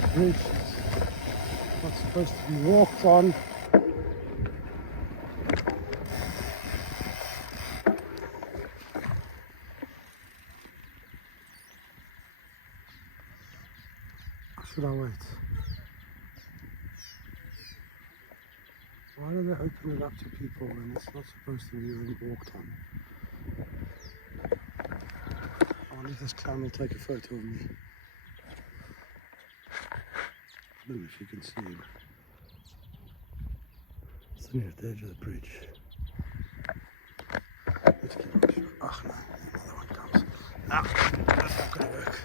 the bridge is not supposed to be walked on. Or should I wait? Why do they open it up to people when it's not supposed to be walked on? I wonder if this clown will take a photo of me. I don't know if you can see him. It's near the edge of the bridge. Let's keep on. Oh no, another one comes. No, that's not going to work.